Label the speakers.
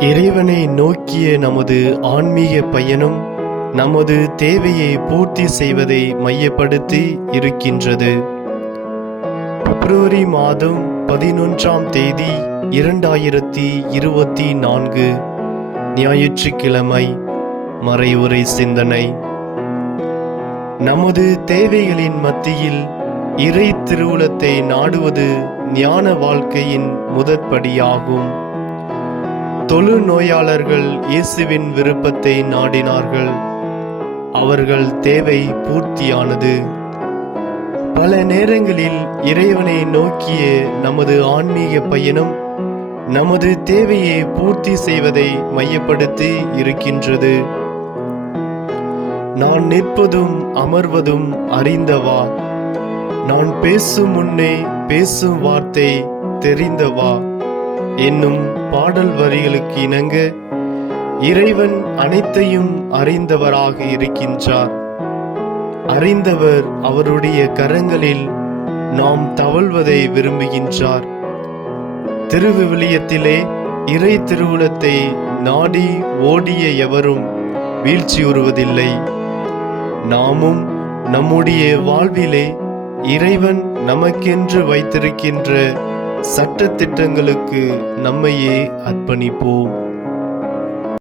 Speaker 1: இறைவனை நோக்கிய நமது ஆன்மீக பயணம் நமது தேவையை பூர்த்தி செய்வதை மையப்படுத்தி இருக்கின்றது. பிப்ரவரி மாதம் பதினொன்றாம் தேதி இரண்டாயிரத்தி இருபத்தி நான்கு ஞாயிற்றுக்கிழமை மறைவுரை சிந்தனை. நமது தேவைகளின் மத்தியில் இறை திருவுளத்தை நாடுவது ஞான வாழ்க்கையின் முதற்படியாகும். தொழு நோயாளர்கள் இயேசுவின் விருப்பத்தை நாடினார்கள். அவர்கள் தேவை பூர்த்தியானது. பல நேரங்களில் இறைவனை நோக்கிய நமது ஆன்மீக பயணம் நமது தேவையை பூர்த்தி செய்வதை மையப்படுத்தி இருக்கின்றது. நான் நிற்பதும் அமர்வதும் அறிந்தவா? நான் பேசும் முன்னே பேசும் வார்த்தை தெரிந்தவா? என்னும் பாடல் வரிகளுக்கு இணங்க இறைவன் அனைத்தையும் அறிந்தவராக இருக்கின்றார். அறிந்தவர் அவருடைய கரங்களில் நாம் தவழ்வதை விரும்புகின்றார். திருவிவிலியத்திலே இறை திருவுளத்தை நாடி ஓடிய எவரும் வீழ்ச்சியுறுவதில்லை நாமும் நம்முடைய வாழ்விலே இறைவன் நமக்கென்று வைத்திருக்கின்ற சட்ட திட்டங்களுக்கு நம்மையே அர்ப்பணிப்போம்.